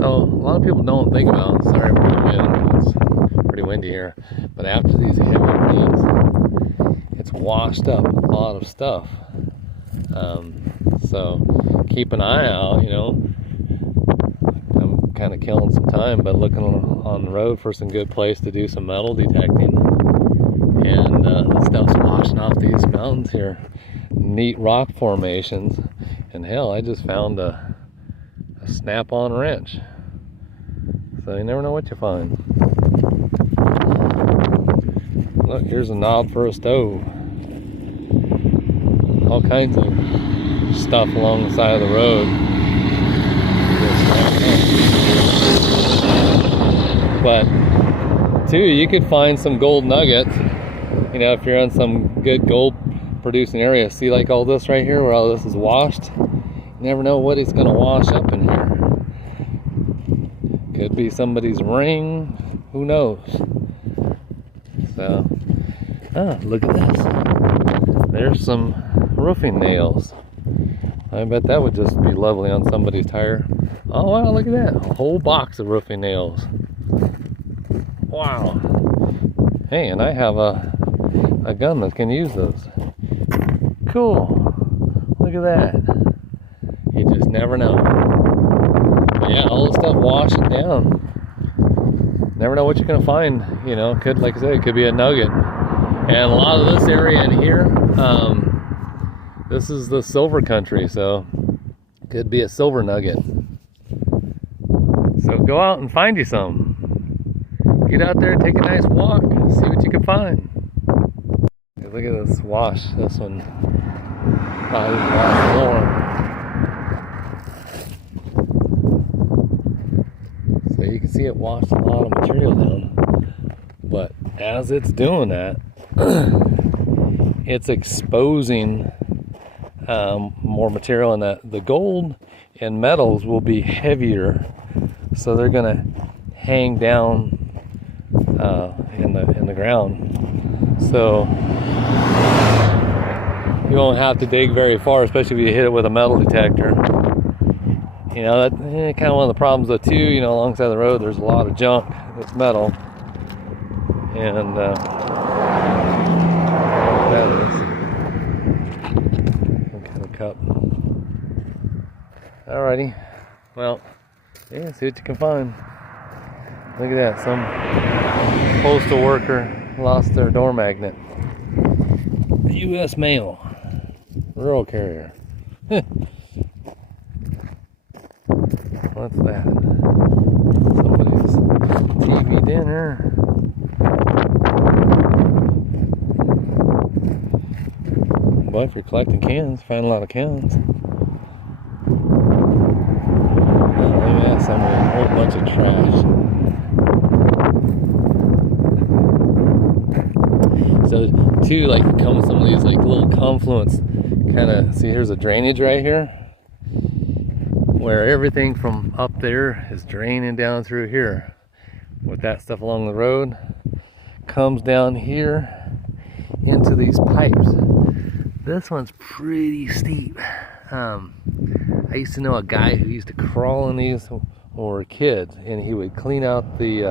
So a lot of people don't think about, sorry for the wind, it's pretty windy here, but after these heavy rains, it's washed up a lot of stuff. So keep an eye out, you know. I'm kind of killing some time, but looking on the road for some good place to do some metal detecting. And the stuff's washing off these mountains here. Neat rock formations. And hell, I just found a snap-on wrench. So you never know what you find. Look, here's a knob for a stove. All kinds of stuff along the side of the road. But too, you could find some gold nuggets. You know, if you're in some good gold producing area. See, like all this right here where all this is washed? You never know what it's gonna wash up in here. Could be somebody's ring, who knows? So, look at this. There's some roofing nails. I bet that would just be lovely on somebody's tire. Oh wow, look at that. A whole box of roofing nails. Wow. Hey, and I have a gun that can use those. Cool. Look at that. You just never know. But yeah, all this stuff washing down. Never know what you're gonna find. You know, could, like I said, it could be a nugget. And a lot of this area in here, this is the silver country, so it could be a silver nugget. So go out and find you some. Get out there, take a nice walk, see what you can find. Hey, look at this wash. This one probably washed more. So you can see it washed a lot of material down. But as it's doing that, it's exposing more material, and that the gold and metals will be heavier, so they're gonna hang down in the ground. So you won't have to dig very far, especially if you hit it with a metal detector. You know, that's kind of one of the problems though too. You know, alongside the road, there's a lot of junk that's metal, and that is some kind of cup. Alrighty, well, yeah, see what you can find. Look at that, some postal worker lost their door magnet. U.S. mail, rural carrier. What's that? Somebody's TV dinner. Boy, if you're collecting cans, find a lot of cans. Look at that, somebody, a whole bunch of trash. So too, like, you come with some of these like little confluence kind of, see, here's a drainage right here where everything from up there is draining down through here with that stuff along the road, comes down here into these pipes. This one's pretty steep. I used to know a guy who used to crawl in these when we were kids, and he would clean out the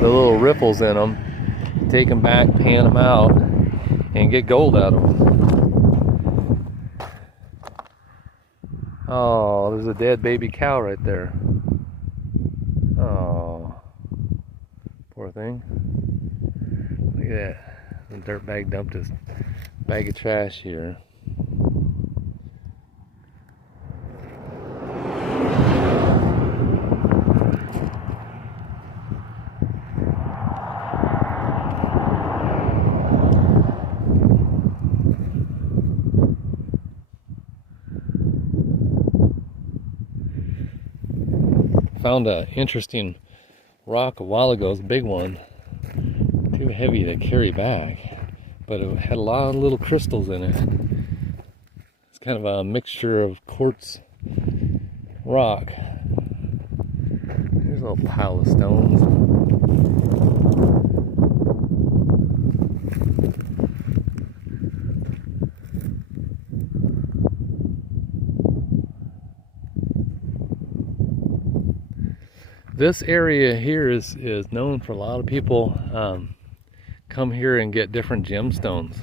little ripples in them, take them back, pan them out, and get gold out of them. Oh, there's a dead baby cow right there. Oh, poor thing. Look at that. The dirtbag dumped his bag of trash here. Found an interesting rock a while ago. It was a big one, too heavy to carry back, but it had a lot of little crystals in it. It's kind of a mixture of quartz rock. Here's a little pile of stones. this area here is known for a lot of people come here and get different gemstones.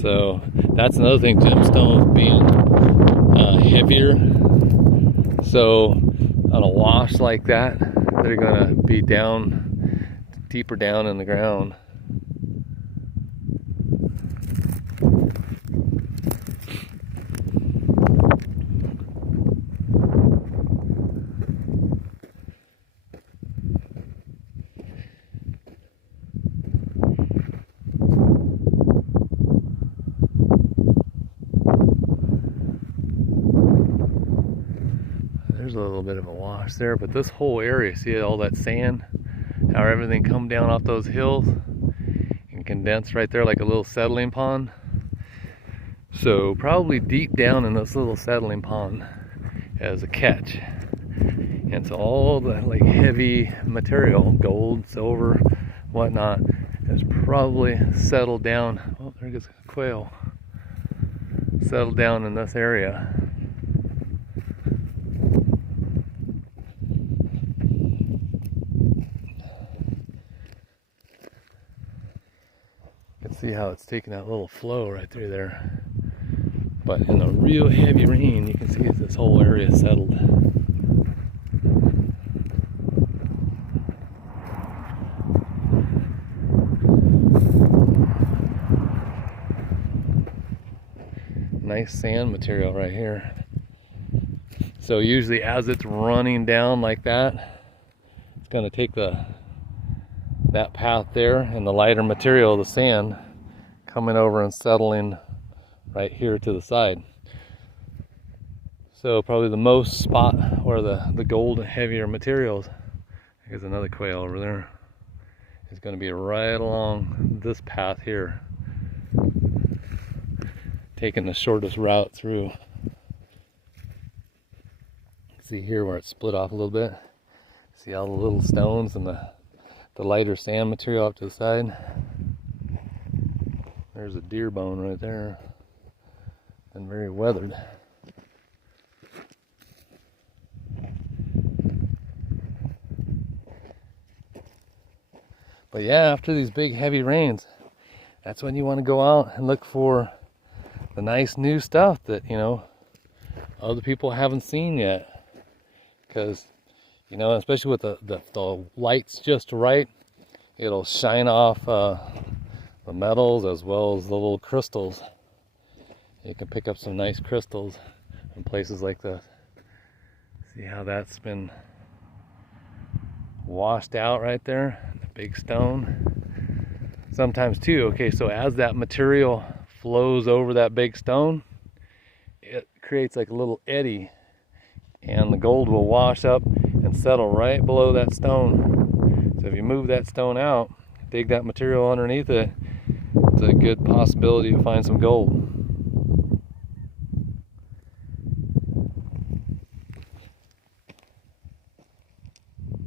So that's another thing, gemstones being heavier. So on a wash like that, they're gonna be down, deeper down in the ground. There's a little bit of a wash there, but this whole area, see all that sand, how everything come down off those hills and condense right there like a little settling pond. So probably deep down in this little settling pond as a catch. And so all the like heavy material, gold, silver, whatnot, has probably settled down. Oh, there goes a quail. Settled down in this area. See how it's taking that little flow right through there. But in a real heavy rain, you can see this whole area settled. Nice sand material right here. So usually as it's running down like that, it's going to take that path there and the lighter material, the sand, coming over and settling right here to the side. So probably the most spot where the gold and heavier materials, there's another quail over there, is going to be right along this path here, taking the shortest route through. See here where it's split off a little bit. See all the little stones and the lighter sand material up to the side. There's a deer bone right there, and very weathered. But yeah, after these big heavy rains, that's when you want to go out and look for the nice new stuff that, you know, other people haven't seen yet. Because, you know, especially with the lights just right, it'll shine off the metals as well as the little crystals. You can pick up some nice crystals in places like this. See how that's been washed out right there, the big stone. Sometimes too, okay, so as that material flows over that big stone, it creates like a little eddy, and the gold will wash up and settle right below that stone. So if you move that stone out, dig that material underneath it, it's a good possibility to find some gold.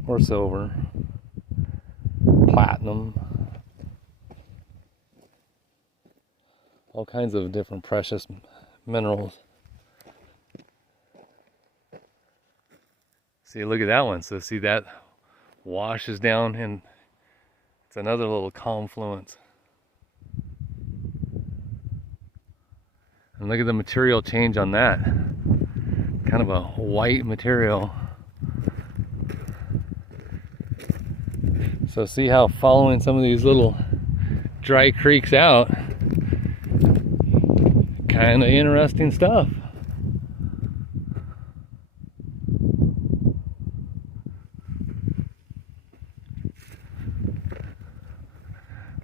Or silver, platinum, all kinds of different precious minerals. See, look at that one. So see, that washes down and it's another little confluence. And look at the material change on that. Kind of a white material. So see how following some of these little dry creeks out, kind of interesting stuff.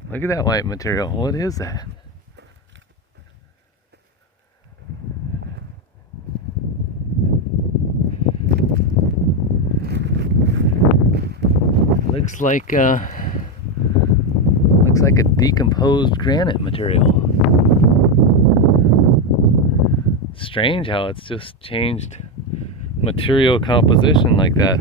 Look at that white material. What is that? Looks like a decomposed granite material. Strange how it's just changed material composition like that.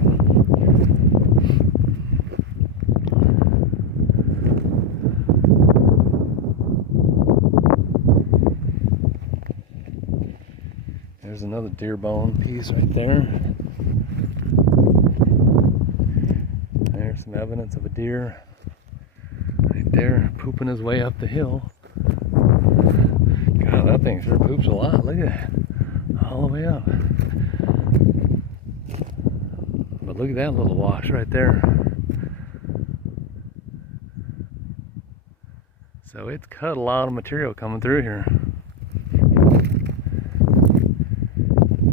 There's another deer bone piece right there. evidence of a deer right there pooping his way up the hill. God, that thing sure poops a lot. Look at that. All the way up. But look at that little wash right there. So it's cut a lot of material coming through here.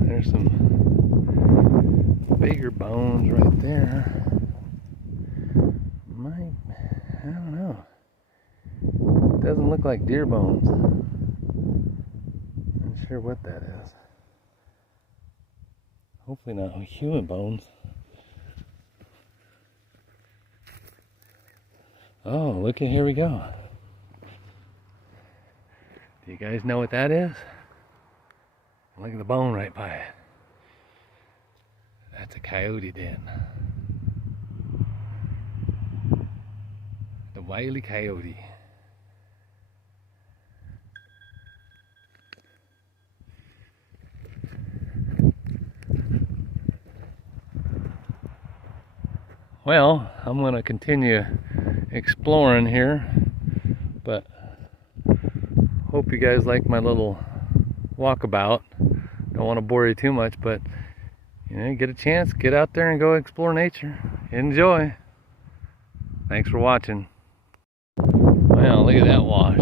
There's some bigger bones right there. I don't know. Doesn't look like deer bones. Not sure what that is. Hopefully not human bones. Oh, look at, here we go. Do you guys know what that is? Look at the bone right by it. That's a coyote den. The wily coyote. Well, I'm going to continue exploring here, but hope you guys like my little walkabout. Don't want to bore you too much, but you know, get a chance, get out there and go explore nature. Enjoy. Thanks for watching. Well, look at that wash.